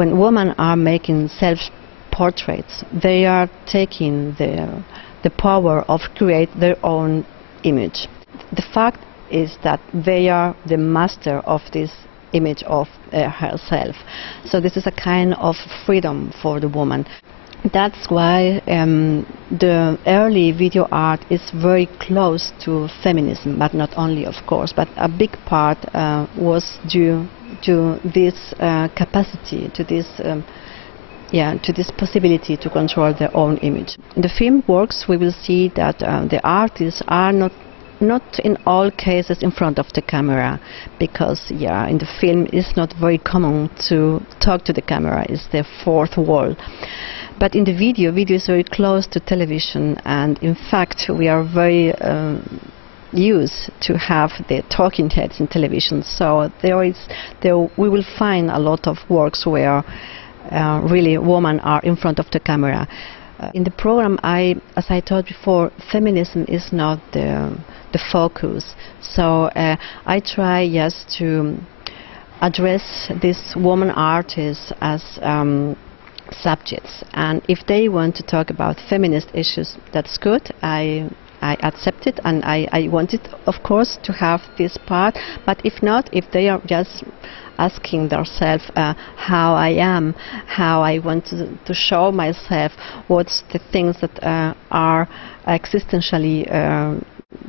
when women are making self-portraits, they are taking the power of create their own image. The fact is that they are the master of this image of herself. So this is a kind of freedom for the woman. That's why the early video art is very close to feminism, but not only, of course, but a big part was due to this capacity, to this to this possibility to control their own image. In the film works, we will see that the artists are not in all cases in front of the camera, because in the film it's not very common to talk to the camera, it's the fourth wall. But in the video is very close to television, and in fact we are very used to have the talking heads in television, so we will find a lot of works where really women are in front of the camera. In the program, as I told before, feminism is not the focus, so I try just to address these women artists as subjects, and if they want to talk about feminist issues, that's good. I accept it, and I want it, of course, to have this part, but if not, if they are just asking themselves how I am, how I want to show myself, what's the things that are existentially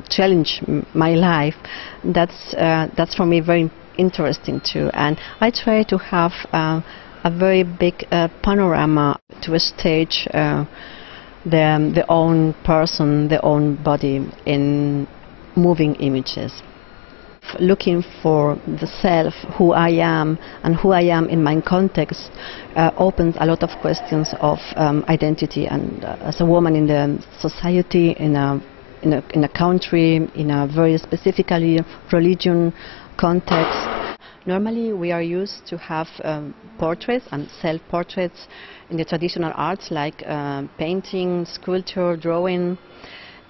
challenge my life, that's for me very interesting too, and I try to have a very big panorama to stage the own person, the own body in moving images. Looking for the self, who I am and who I am in my context, opens a lot of questions of identity, and as a woman in the society, in a country, in a very specifically religion context. Normally we are used to have portraits and self-portraits in the traditional arts like painting, sculpture, drawing,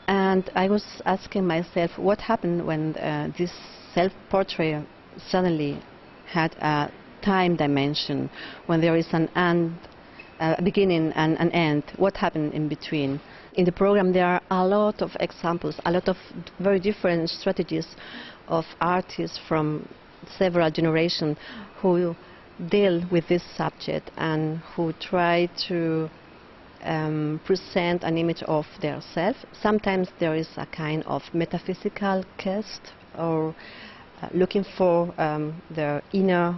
and I was asking myself what happened when this self-portrait suddenly had a time dimension, when there is an end, a beginning and an end. What happened in between? In the program there are a lot of examples, a lot of very different strategies of artists from several generations who deal with this subject and who try to present an image of their self. Sometimes there is a kind of metaphysical quest, or looking for their inner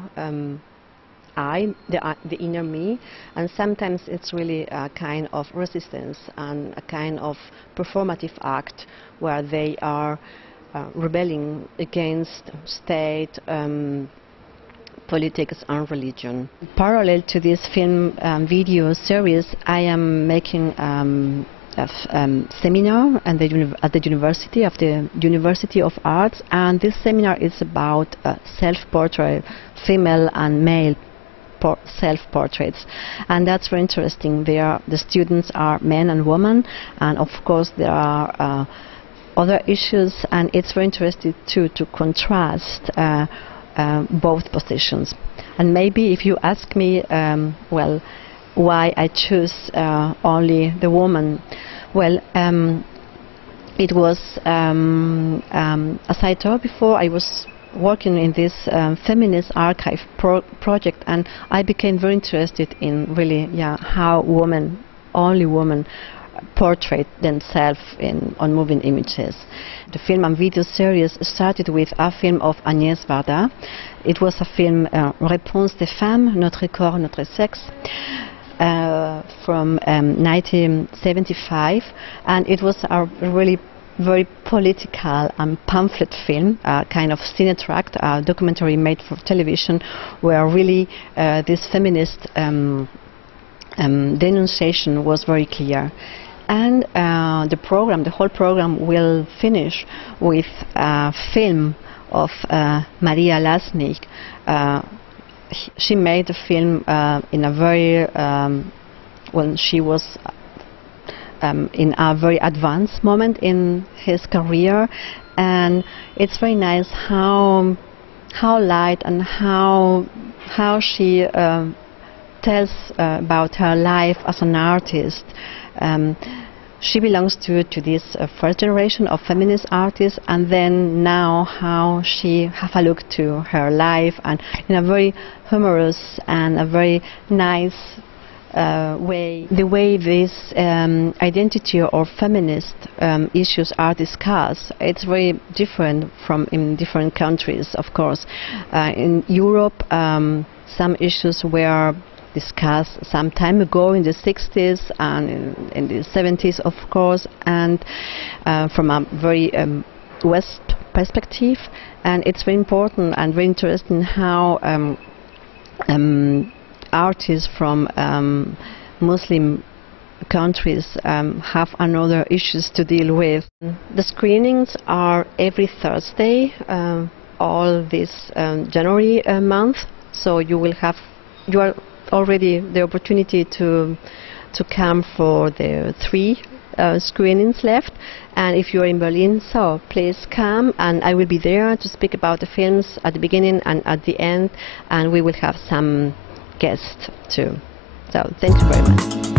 I, the inner me, and sometimes it's really a kind of resistance and a kind of performative act where they are rebelling against state, politics and religion. Parallel to this film video series, I am making a seminar at the University of Arts, and this seminar is about self-portrait, female and male self-portraits, and that's very interesting. The students are men and women, and of course there are other issues, and it's very interesting to contrast both positions. And maybe if you ask me, well, why I choose only the woman, well, it was, as I told before, I was working in this feminist archive project, and I became very interested in really, how women, only women, portray themselves on moving images. The film and video series started with a film of Agnès Varda. It was a film, Réponse des femmes, Notre corps, notre sexe, from 1975, and it was a really very political and pamphlet film, kind of cinetract, a documentary made for television, where really this feminist denunciation was very clear. And the whole program will finish with a film of Maria Lasnik. She made the film in a very, when she was in a very advanced moment in his career, and it's very nice how light and how she tells about her life as an artist. She belongs to this first generation of feminist artists, and then now how she have a look to her life, and in a very humorous and a very nice way. The way this identity or feminist issues are discussed, it's very different from in different countries, of course. In Europe, some issues were discussed some time ago in the 60s and in the 70s, of course, and from a very West perspective. And it's very important and very interesting how artists from Muslim countries have another issues to deal with. The screenings are every Thursday, all this January month, so you are already the opportunity to come for the 3 screenings left. And if you are in Berlin, so please come, and I will be there to speak about the films at the beginning and at the end, and we will have some guests too. So thank you very much.